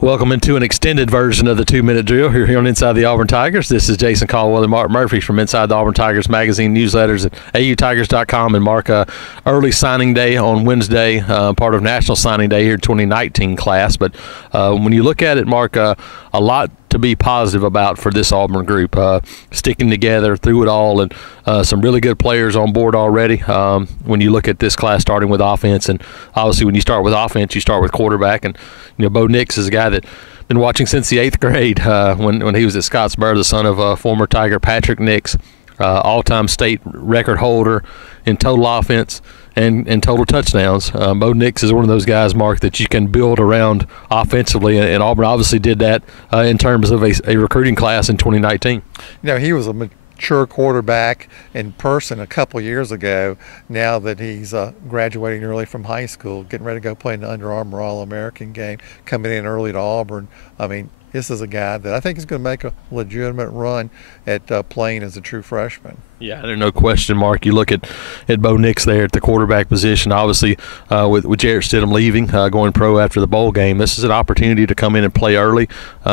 Welcome into an extended version of the 2-minute drill here on Inside the Auburn Tigers. This is Jason Caldwell and Mark Murphy from Inside the Auburn Tigers magazine newsletters at autigers.com. And Mark, early signing day on Wednesday, part of National Signing Day here 2019 class. But when you look at it, Mark, a lot to be positive about for this Auburn group, sticking together through it all, and some really good players on board already. When you look at this class starting with offense, and obviously when you start with offense, you start with quarterback. And Bo Nix is a guy that been watching since the 8th grade when he was at Scottsboro, the son of former Tiger Patrick Nix, all-time state record holder in total offense and total touchdowns. Bo Nix is one of those guys, Mark, that you can build around offensively, and Auburn obviously did that in terms of a recruiting class in 2019. He was a mature quarterback in person a couple years ago. Now that he's graduating early from high school, getting ready to go play in the Under Armour All-American game, coming in early to Auburn, this is a guy that I think is going to make a legitimate run at playing as a true freshman. Yeah, there's no question, Mark. You look at Bo Nix there at the quarterback position, obviously with Jarrett Stidham leaving, going pro after the bowl game. This is an opportunity to come in and play early.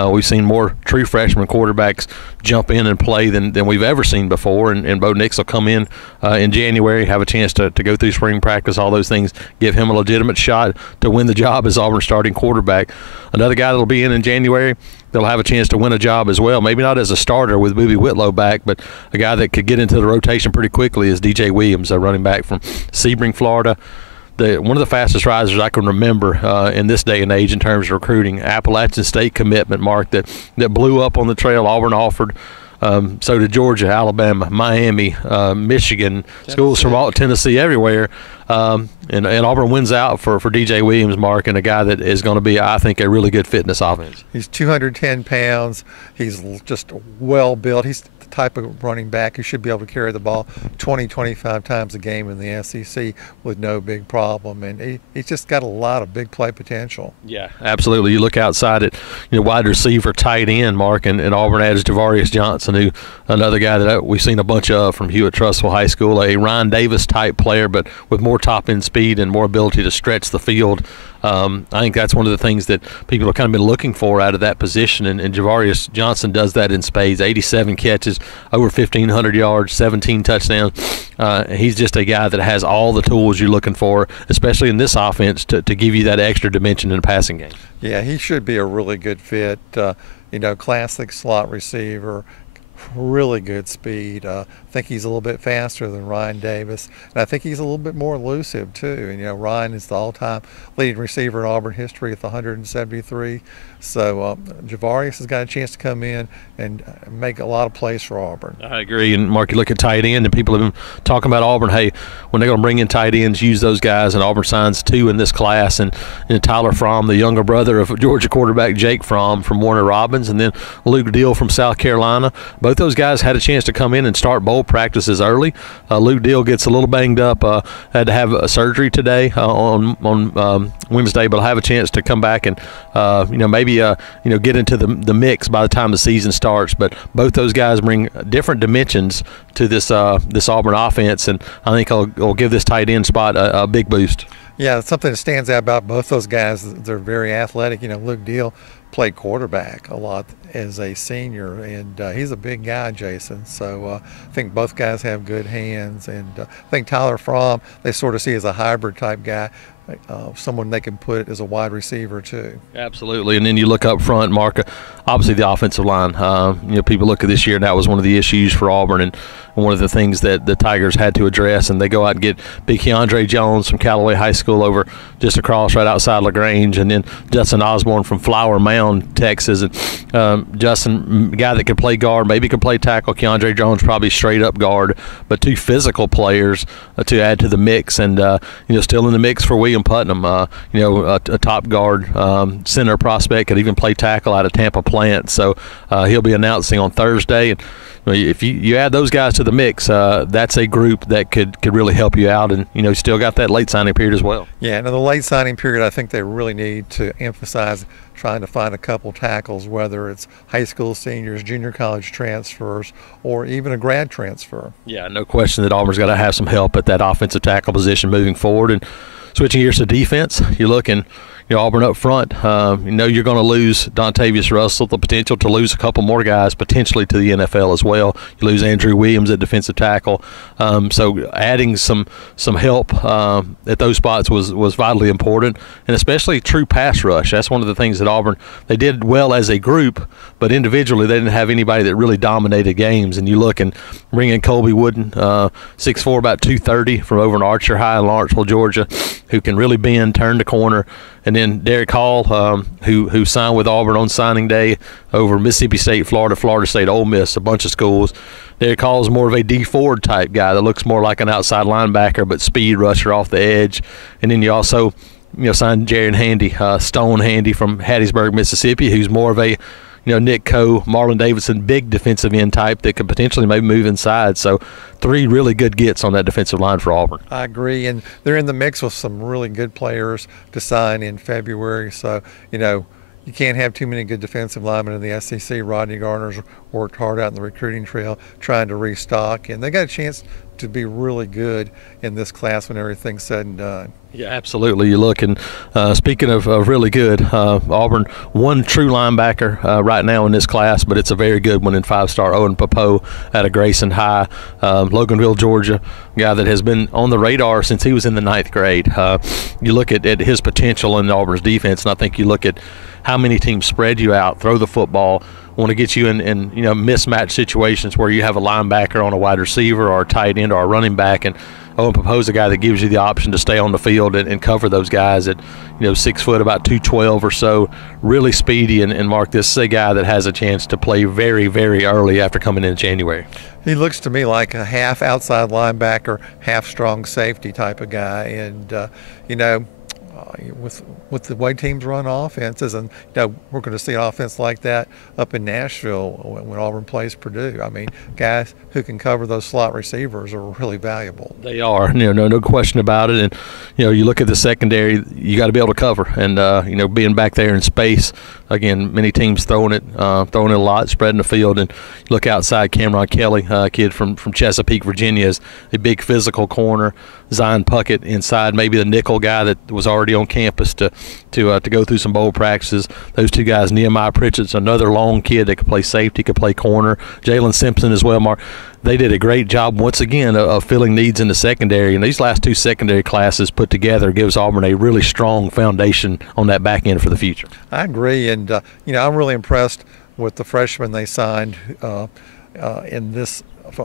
We've seen more true freshman quarterbacks jump in and play than we've ever seen before, and Bo Nix will come in January, have a chance to go through spring practice, all those things, give him a legitimate shot to win the job as Auburn's starting quarterback. Another guy that will be in January, they'll have a chance to win a job as well. Maybe not as a starter with Boobie Whitlow back, but a guy that could get into the rotation pretty quickly is DJ Williams, a running back from Sebring, Florida. One of the fastest risers I can remember in this day and age in terms of recruiting. Appalachian State commitment, Mark, that blew up on the trail. Auburn offered. So did Georgia, Alabama, Miami, Michigan, Tennessee. Schools from all Tennessee, everywhere. And Auburn wins out for DJ Williams, Mark, and a guy that is going to be, I think, a really good fit in this offense. He's 210 pounds. He's just well built. He's the type of running back who should be able to carry the ball 20, 25 times a game in the SEC with no big problem. And he's just got a lot of big play potential. Yeah, absolutely. You look outside at wide receiver, tight end, Mark, and Auburn adds Javarius Johnson, who another guy that we've seen a bunch of from Hewitt-Trussville High School, a Ryan Davis type player, but with more top end speed and more ability to stretch the field. I think that's one of the things that people have kind of been looking for out of that position, and Javarius Johnson does that in spades. 87 catches, over 1,500 yards, 17 touchdowns. He's just a guy that has all the tools you're looking for, especially in this offense, to give you that extra dimension in the passing game. Yeah, he should be a really good fit. Classic slot receiver, really good speed. I think he's a little bit faster than Ryan Davis, and I think he's a little bit more elusive too. Ryan is the all-time leading receiver in Auburn history with 173. So Javarius has got a chance to come in and make a lot of plays for Auburn. I agree. And Mark, you look at tight end, and people have been talking about Auburn. Hey, when they're going to bring in tight ends, use those guys. And Auburn signs 2 in this class, and Tyler Fromm, the younger brother of Georgia quarterback Jake Fromm from Warner Robins, and then Luke Deal from South Carolina. Both those guys had a chance to come in and start bowl practices early. Luke Deal gets a little banged up, had to have a surgery today on Wednesday, but will have a chance to come back and maybe get into the mix by the time the season starts. But both those guys bring different dimensions to this Auburn offense, and I think it'll give this tight end spot a big boost. Yeah, something that stands out about both those guys, they're very athletic. Luke Deal played quarterback a lot as a senior, and he's a big guy, Jason. So I think both guys have good hands, and I think Tyler Fromm, they sort of see as a hybrid type guy, someone they can put as a wide receiver too. Absolutely. And then you look up front, Mark, obviously the offensive line. People look at this year, and that was one of the issues for Auburn, and one of the things that the Tigers had to address, and they go out and get big Keandre Jones from Callaway High School over just across right outside LaGrange, and then Justin Osborne from Flower Mound, Texas. And Justin, a guy that could play guard, maybe could play tackle. Keandre Jones probably straight up guard, but 2 physical players to add to the mix, and still in the mix for William Putnam, a top guard center prospect, could even play tackle out of Tampa Plant. So he'll be announcing on Thursday. And if you add those guys to the mix, that's a group that could really help you out, and still got that late signing period as well. Yeah, and in the late signing period, I think they really need to emphasize trying to find a couple tackles, whether it's high school seniors, junior college transfers, or even a grad transfer. Yeah, no question that Auburn's got to have some help at that offensive tackle position moving forward. And Switching gears to defense, you're looking, Auburn up front. You're going to lose Dontavius Russell, the potential to lose a couple more guys potentially to the NFL as well. You lose Andrew Williams at defensive tackle. So adding some help at those spots was vitally important, and especially true pass rush. That's one of the things that Auburn, they did well as a group, but individually they didn't have anybody that really dominated games. And you look and bring in Colby Wooden, 6'4", about 230, from over in Archer High in Lawrenceville, Georgia, who can really bend, turn the corner. And then Derek Hall, who signed with Auburn on signing day over Mississippi State, Florida State, Ole Miss, a bunch of schools. Derek Hall is more of a D Ford type guy that looks more like an outside linebacker, but speed rusher off the edge. And then you also, signed Jaron Handy, Stone Handy from Hattiesburg, Mississippi, who's more of a Nick Coe, Marlon Davidson, big defensive end type that could potentially maybe move inside. So 3 really good gets on that defensive line for Auburn. I agree, and they're in the mix with some really good players to sign in February. So, you can't have too many good defensive linemen in the SEC. Rodney Garner's worked hard out in the recruiting trail trying to restock, and they got a chance to be really good in this class when everything's said and done. Yeah, absolutely. You look, and speaking of really good, Auburn, one true linebacker right now in this class, but it's a very good one in 5-star Owen Popo out of Grayson High, Loganville, Georgia, guy that has been on the radar since he was in the 9th grade. You look at his potential in Auburn's defense, and I think you look at how many teams spread you out, throw the football, want to get you in mismatch situations where you have a linebacker on a wide receiver or a tight end or a running back, and Owen Popo's a guy that gives you the option to stay on the field and cover those guys at 6 foot, about 212 or so, really speedy. And Mark, this is a guy that has a chance to play very, very early after coming in January. He looks to me like a half outside linebacker, half strong safety type of guy, and with the way teams run offenses, and we're going to see an offense like that up in Nashville when Auburn plays Purdue. I mean, guys who can cover those slot receivers are really valuable. They are, no question about it. And you look at the secondary, you got to be able to cover, and being back there in space. Again, many teams throwing it a lot, spreading the field. And look outside, Cameron Kelly, a kid from Chesapeake, Virginia, is a big physical corner. Zion Puckett inside, maybe the nickel guy that was already on campus to go through some bowl practices. Those 2 guys, Nehemiah Pritchett's another long kid that could play safety, could play corner. Jalen Simpson as well, Mark. They did a great job once again of filling needs in the secondary, and these last 2 secondary classes put together gives Auburn a really strong foundation on that back end for the future. I agree, and I'm really impressed with the freshmen they signed in this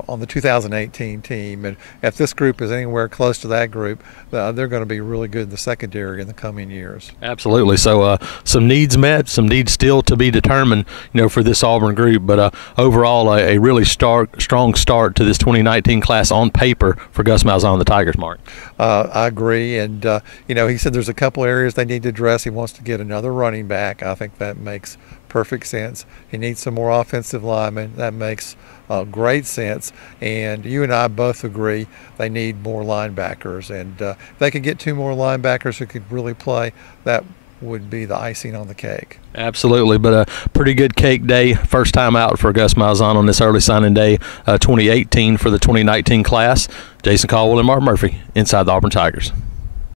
on the 2018 team, and if this group is anywhere close to that group, they're going to be really good in the secondary in the coming years. Absolutely. So some needs met, some needs still to be determined, for this Auburn group, but overall a really strong start to this 2019 class on paper for Gus Malzahn and the Tigers, Mark. I agree, and he said there's a couple areas they need to address. He wants to get another running back. I think that makes perfect sense. He needs some more offensive linemen. That makes great sense, and you and I both agree they need more linebackers, and if they could get 2 more linebackers who could really play, that would be the icing on the cake. Absolutely, but a pretty good cake day, first time out for Gus Malzahn on this early signing day 2018 for the 2019 class. Jason Caldwell and Mark Murphy inside the Auburn Tigers.